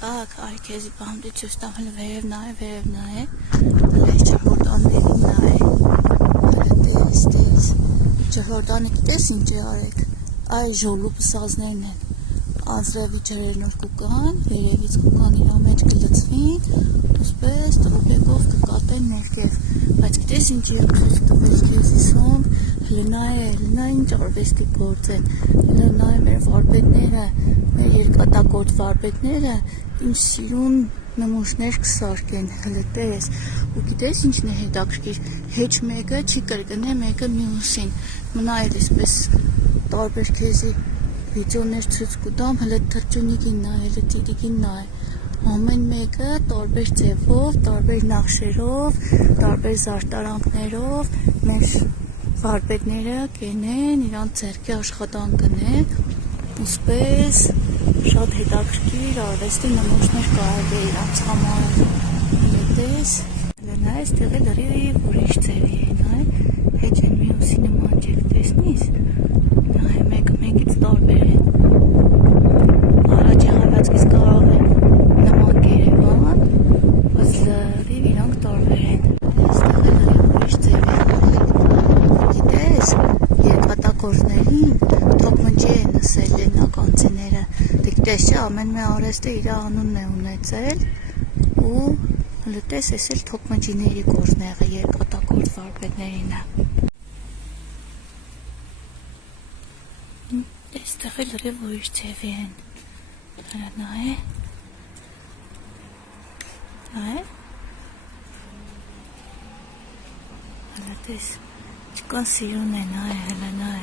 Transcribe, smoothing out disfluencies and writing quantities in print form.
եկակ, արիքեզի բամդի չուս տամ հլը վերև նայ, հլեչ ճրհորդաններին նայ, հլը տես, ճրհորդանը գիտես ինչ է արեք, այ ժոլուպը սազներն են, անձրևի ջրերնոր կուկան, երևից կուկան իրա մեջ կլծվին, ուսպես տղուպեկով կկատեն ներկև, բայց գիտես ինչ եմ չուս տվես կեզի սոնք, հլը նայ ինչ արվեստի գործ են, հլը նայ մեր վարպետները, մեր երկատակորդ վարպետները ինչ սիրուն նմուշներ կսարկեն, հլը տես, ու գիտես ինչն է հետաքրքիր, հեչ մեկը չի կրկնե մեկը մյուսին, մնայել իսպես տարբեր քեզի վիդեոներ ցույց կտամ, հլը թրջունիկին նայ, հլը տիրիկին նայ, ամեն մեկը տարբեր ձևով, տարբեր նախշերով, տարբեր զարդարանքներով մեր վարպետները կենեն, իրանց ձեռքի աշխատանքն է, ուսպես շատ հետաքրքիր արվեստի նմուշներ կարելի է իրանց համար, հլը տես, հլը նայ, ստեղ է լրիվ ուրիշ ձևի է, նայ, հեչ են մյուսի նման չեք տեսնիս, նայ, մեկը մեկից տարբեր են, առաջ եղավացքից կարող է նման կերևան, բայց լրիվ իրանք տարբեր են, ստեղ է լրիվ ուրիշ ձևի է, գիտես, երկատակորդներին թոքմնջի են նսել լենականցիները, դե գիտես չէ, ամեն մի արեստը իր անունն է ունեցել ու հլը տես ես էլ թոքմնջիների գործնեղը երկատակորդ վարպետներինը այստեղ էլ լրիվ ուրիշ ձևի են, հլը նայ, հլը տես, չկան սիրուն են, հլը նայ,